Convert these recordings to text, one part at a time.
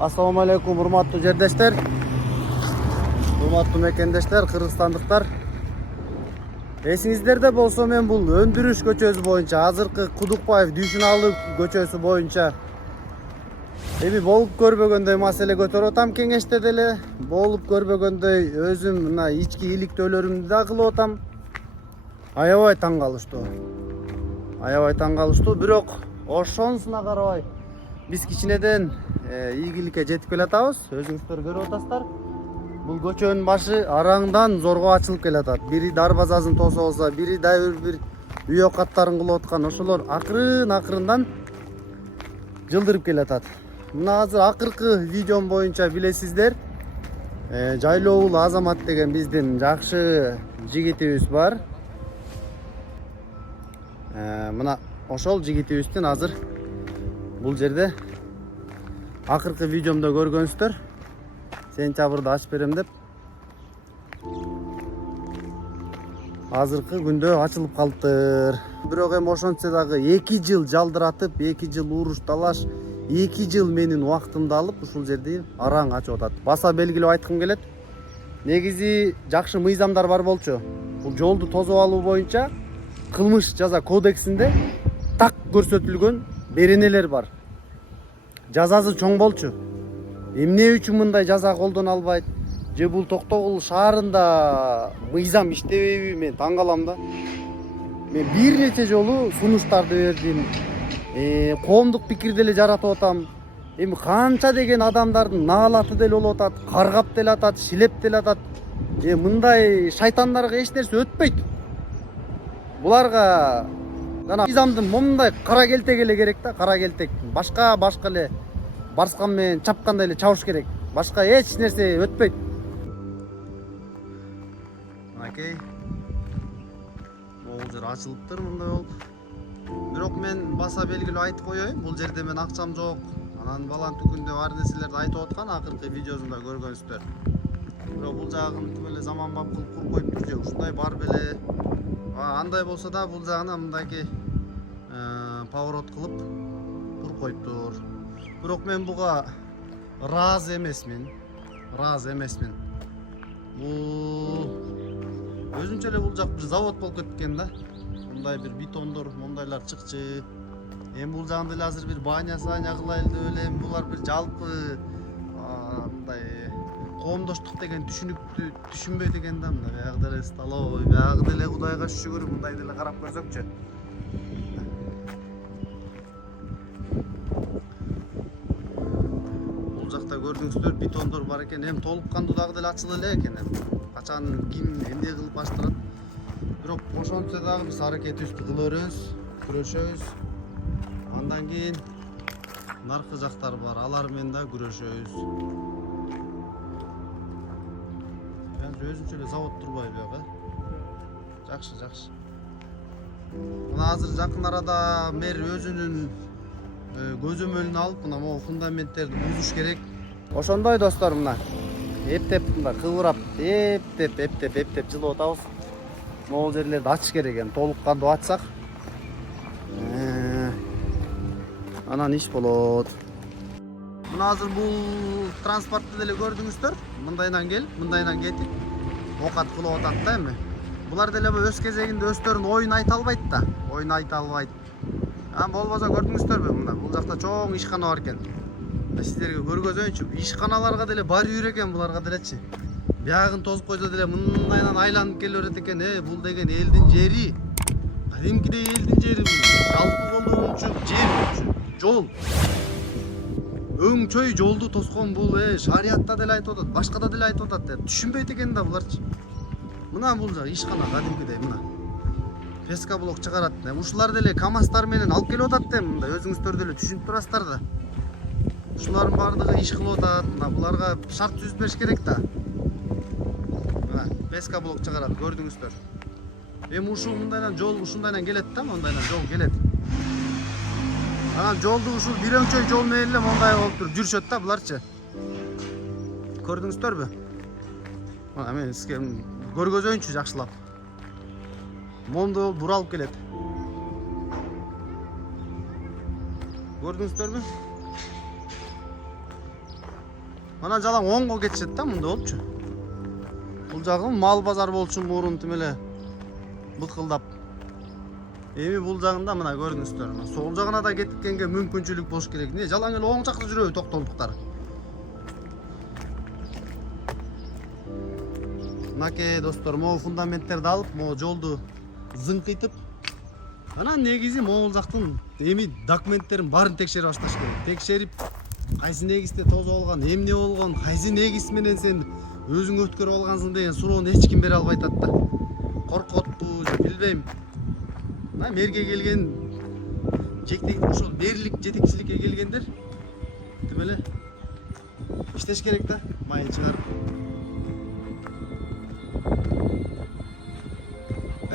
Assalamu alaikum урматтуу жердештер, урматтуу мекендештер, кыргызстандыктар. Эсиңиздерде болсо, мен бул өндүрүш көчөсү боюнча, азыркы Кудукбаев Дүйшүналуу көчөсү боюнча эми болуп көрбөгөндөй маселе көтөрүп атам кеңеште деле. Болуп көрбөгөндөй өзүм мына ички иликтөөлөрүмдү да кылып атам. Аябай таң калыштуу, бирок ошонусуна карабай биз кичинеден ийгиликке жетип келатабыз. Өзүңүздөр көрүп атасыздар. Бул көчөнүн башы араңдан зорго ачылып келатат. Бири дарбазасын тосуп алса, бири дагы бир үй окаттарын кылып аткан, ошолор акырындан жылдырып келатат. Мына азыр акыркы видеом боюнча билесиздер, Жайлообул Азамат деген биздин жакшы жигитибиз бар. Мына ошол жигитибиздин азыр бул жерде акыркы видеомдо көргөнсүздөр, сентябрда ачып берем деп азыркы күндө ачылып калыптыр. Бирок эми ошентсе дагы 2 жыл жалдыратып, 2 жыл уруш талаш, 2 жыл менин убактымды алып ушул жерди араң ачып атат. Баса белгилеп айткым келет. Негизи жакшы мыйзамдар бар болчу. Бул жолду тосуп алуу боюнча кылмыш жаза кодексинде так көрсөтүлгөн беренелер бар. Жазасы чоң болчу. Эмне үчүн мындай жаза колдоно албайт? Же бул Токтогул шаарында мыйзам иштебейби? Мен таң калам да. Мен бир нече жолу сунуштарды бердим. Коомдук пикир деле жаратып атам. Эми канча деген адамдардын наалаты деле болуп атат, каргап деле атат, шилеп деле атат. Мындай шайтандарга эч нерсе өтпөйт. Буларга жана мыйзамдын момундай кара келтек эле керек да, кара келтек. Башка эле барскан менен чапкандай эле чабыш керек. Башка эч нерсе өтпөйт. Окей. Бул жер ачылыптыр мындай болуп. Бирок мен баса белгилеп айтып коеюн, бул жерде мен акчам жок. Анан балан түкүндө бар нерселерди айтып аткан акыркы видеосунда көргөнсүздөр. Бирок бул жагын тим эле заманбап кылып куруп коюптур же ушундай бар беле. Андай болсо да бул жагына мындайки поворот кылып куруп коюптур. Бирок мен буга ыраазы эмесмин. Бул өзүнчө эле бул жак бир завод болуп кеткен да. Мындай бир бетондор, мондайлар чыкчы. Эми бул жагында эле азыр бир баня кылайлы деп элем. Булар бир жалпы мындай коомдоштук деген түшүнүктү түшүнбөйт экен да. Мына биягы деле столовый, биягы деле Кудайга шүгүр, мындай деле карап көрсөкчү. Бул жакта көрдүңүздөр бетондор бар экен. Эми толук кандуу дагы деле ачыла эле экен. Качан ким эмне кылып баштырат? Бирок ошончо дагы биз аракетибизди кыла беребиз, күрөшөбүз. Андан кийин наркы жактар бар, алар менен да күрөшөбүз. Өзүнчө эле завод турбайбы бияга? Жакшы. Мына азыр жакын арада мэр өзүнүн көзөмөлүнө алып, мына могу фундаменттерди бузуш керек. Ошондой достор, мына эптеп мындай кыбырап, эптеп жылып атабыз. Могул жерлерди ачыш керек экен, толук кандуу ачсак анан иш болот. Мына азыр бул транспортты деле көрдүңүздөр. Мындайынан келип, мындайынан кетип оокат кылып атат да эми. Булар деле өз кезегинде өздөрүнүн оюн айта албайт да. Болбосо көрдүңүздөрбү? Мына бул жакта чоң ишкана бар экен. Сиздерге көргөзөйүнчү. Ишканаларга деле бары үйрө экен буларга делечи. Биягын тосуп койсо деле мындайынан айланып келе берет экен. Бул деген элдин жери. Кадимкидей элдин жери бул. Жалпы болуучу жер, жол. Өңчөй жолду тоскон бул шариятта деле айтып атат, башкада деле айтып атат. Түшүнбөйт экен да буларчы. Мына бул жак ишкана кадимкидей мына. Песка блок чыгарат. Ушулар деле КАМАЗдар менен алып келип атат мындай. Өзүңүздөр деле түшүнүп турасыздар да. Ушулардын бардыгы иш кылып атат. Мына буларга шарт түзүп бериш керек да. Мына песка блок чыгарат, көрдүңүздөр. Эми ушул мындайдан жол ушундайдан келет да, мындайдан жол келет. Анан жолду ушул бир өңчөй жол менен эле мондай болуп туруп жүрүшөт да буларчы. Көрдүңүздөрбү? Мына мен сизге көргөзөйүнчү жакшылап. Мондой болуп буралып келет. Gördünüzler mi? Мына жалаң оңго кетишет да мында болчу. Бул жагы мал базар болчу мурун тим эле быкылдап. Эми бул жагында мына көрдүңүздөр. Сол жагына да кеткенге мүмкүнчүлүк болуш керек. Не жалаң эле оң жакта жүрөбү токтолдуктар. Мынакей достор, могу фундаменттерди алып, могу жолду зыңкыйтып, анан негизи могул жактын эми документтерин баарын текшере башташ керек. Текшерип, кайсы негизде тозуп алган, эмне болгон, кайсы негиз менен сен өзүң өткөрүп алгансың деген суроону эч ким бере албай атат да. Коркотпу, же билбейм. Мына мерге келген ошол мээрлик жетекчиликке келгендер тим эле иштеш керек да, майын чыгарып.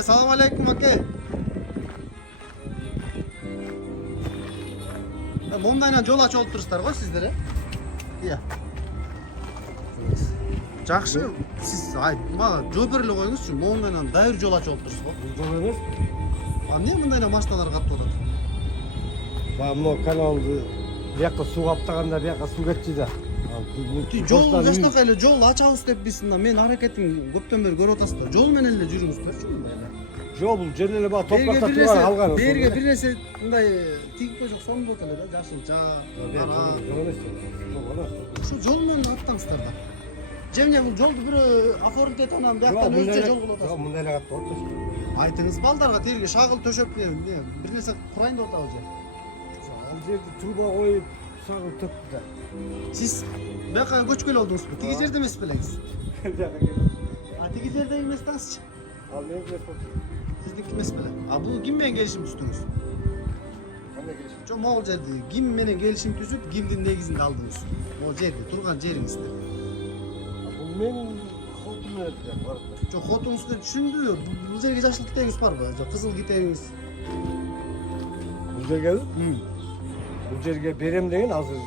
Салам алейкум, аке. Мондайдан жол ачып алып турсуздар го сиздер, э? Ия. Жакшы, сиз мага жооп бере эле коюңузчу. Мондайдан дайыр жол ачып алып турсуз го. Жол эмес. Эмне мындайдан машиналар каттып атат? Могу каналды бияка суу каптаганда бияка суу кетчү да. Жол жаштакай эле жол ачабыз деп биз мен аракетин көптөн бери көрүп атасыздар. Жол менен эле жүрүңүздөрчү мындай эле. Жол бул жөн эле баа топкатта турган алган. Берге бир нерсе мындай тигип койсок сонун болот эле да, жашылча, кара. Жол эмес. Ошо жол менен аттаңыздар да. Жемне бул жолду бирөө оформить этип анан бияктан өзүнчө жол кылып атасыз. Мындай эле каттап атпайсызбы? Айтыңыз балдарга терге шагыл төшөп бир нерсе курайын деп атабыз же. Ал жерде труба коюп, шагыл төктү да. Сиз бияка көчкөлө болдуңузбу? Тиги жерде эмес белеңиз? Тиги жерде эмес даңызчы. Ал мен эмес болчу. Сиздики эмес беле. Бул ким менен келишим түздүңүз? Кандай келишим? Жок, могул жерде ким менен келишим түзүп, кимдин негизинде алдыңыз? Могул жерде турган жериңизде. Бул менин хотум менен барат. Жок, хотуңузду түшүндү. Бул жерге жашыл китебиңиз барбы? Жок, кызыл китебиңиз. Бул жерге? Бул жерге берем деген азыр.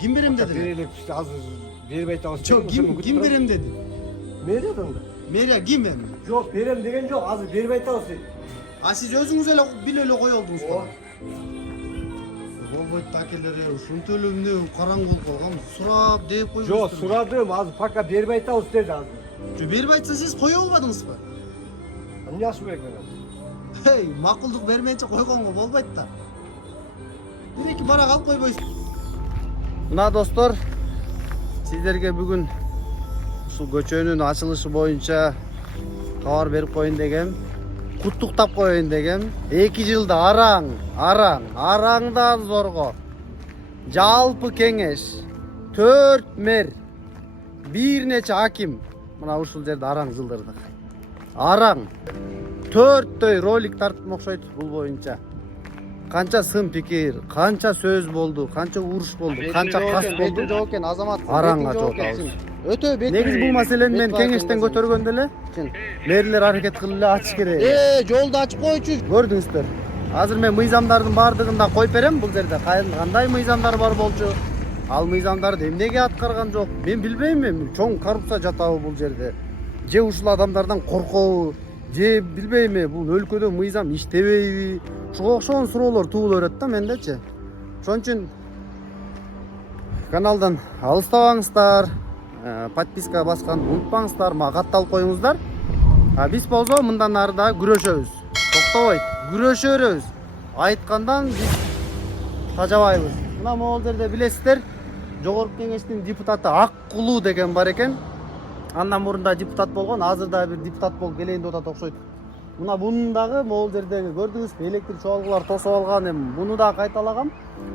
Ким берем деди? Берелик азыр бербей атабыз. Жок, ким берем деди? Мэрия да. Мэрия ким эми? Жок, берем деген жок, азыр бербей атабыз. Сиз өзүңүз эле билип эле кое алдыңыз ба? Болбойт акелер, ушунча эле эмне караңгылык калган, сурап деп койбойсуздар. Жок, сурадым, азыр пока бербей атабыз деди азыр. Жок, бербей атса сиз кое албадыңызбы? Эмне ашып керек менен? Макулдук бермейинче койгонго болбойт да. Бир-эки барак алып койбойсуз. Мына достор, сиздерге бүгүн ушул көчөнүн ачылышы боюнча кабар берип коеюн дегем. Куттуктап коеюн дегем. 2 жылда араңдан зорго жалпы кеңеш, 4 мэр, бир нече аким мына ушул жерде араң жылдырдык. Араң 4 ролик тартып окшойт бул боюнча. Канча сын пикир, канча сөз болду, канча уруш болду, канча кас болду. Жок экен, Азамат. Араңга жок алабыз. Өтө бет. Негизи бул маселени мен кеңештен көтөргөндө эле мэрлер аракет кылып эле ачыш керек. Жолду ачып койчу. Көрдүңүздөр. Азыр мен мыйзамдардын баардыгын да коюп берем бул жерде. Кандай мыйзамдар бар болчу? Ал мыйзамдарды эмнеге аткарган жок? Мен билбейм эми. Чоң коррупция жатабы бул жерде? Же ушул адамдардан коркобу? Же билбейм, бул өлкөдө мыйзам иштебейби? Ушуга окшогон суроолор туулуп берет да мендечи. Ошон үчүн каналдан алыстабаңыздар, подписка басканды унутпаңыздар, мага катталып коюңуздар. Биз болсо мындан ары да күрөшөбүз. Токтобойт, күрөшө беребиз. Айткандан биз тажабайбыз. Мына могул жерде билесиздер, жогорку кеңештин депутаты Аккулуу деген бар экен. Андан мурун да депутат болгон, азыр да бир депутат болуп келейин деп атат окшойт. Мына bunun дагы могул жердеги көрдүңүзбү, электр чоалгылар тосуп алган, эми буну да кайталагам.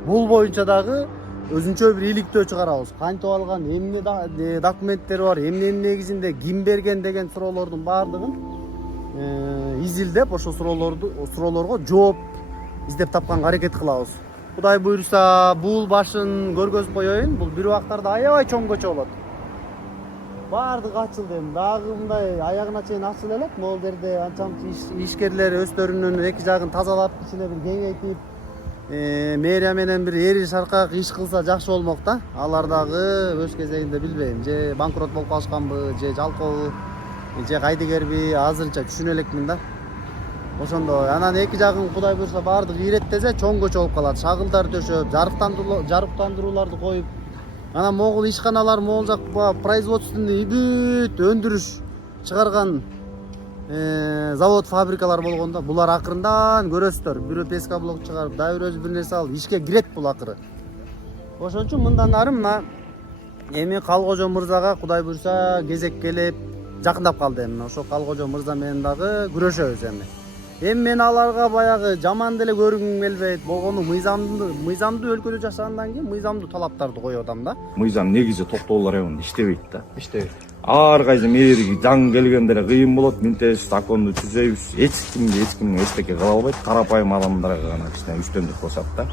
Бул боюнча дагы өзүнчө бир иликтөө чыгарабыз. Кантип алган, эмне документтери бар, эмненин негизинде ким берген деген суроолордун баардыгын изилдеп, ошол суроолорго жооп издеп тапканга аракет кылабыз. Кудай буйруса, бул башын көргөзүп коеюн. Бул бир убактарда аябай чоң көчө болот. Бардык ачылды эми. Дагы мындай аягына чейин ачылып элек. Могул жерде анча-мынча ишкерлер өздөрүнүн эки жагын тазалап, ичине бир кеңейтип, мэрия менен бир эри шаркак иш кылса жакшы болмок да. Алар дагы өз кезегинде билбейм, же банкрот болуп калышканбы, же жалкоо, же кайдыгерби, азырынча түшүнө элекмин да. Ошондой анан эки жагын кудай буйруса бардык иреттесе чоң көчө болуп калат. Шагылдар төшөп, жарыктандырууларды коюп, Анан могул ишканалар, могул жак производственный бүт өндүрүш чыгарган завод, фабрикалар болгондо булар акырындан көрөсүздөр. Бирөө пескоблок чыгарып, дагы бирөөсү бир нерсе алып ишке кирет бул акыры. Ошон үчүн мындан ары мына эми Калкожо мырзага Кудай буйрса кезек келип жакындап калды. Эми ошо Калкожо мырза менен дагы күрөшөбүз эми. Эми мен аларга баягы жаман деле көргүм келбейт. Болгону мыйзамдуу өлкөдө жашагандан кийин мыйзамдуу талаптарды коюп атам да. Мыйзам негизи токтоолор эми иштебейт да. иштебейт. Ар кайсы мээриги заң келгенде эле кыйын болот. Минтебиз, законду түзөйбүз. Эч кимге эчтеке кыла албайт. Карапайым адамдарга гана кичине үстөмдүк кылышат да.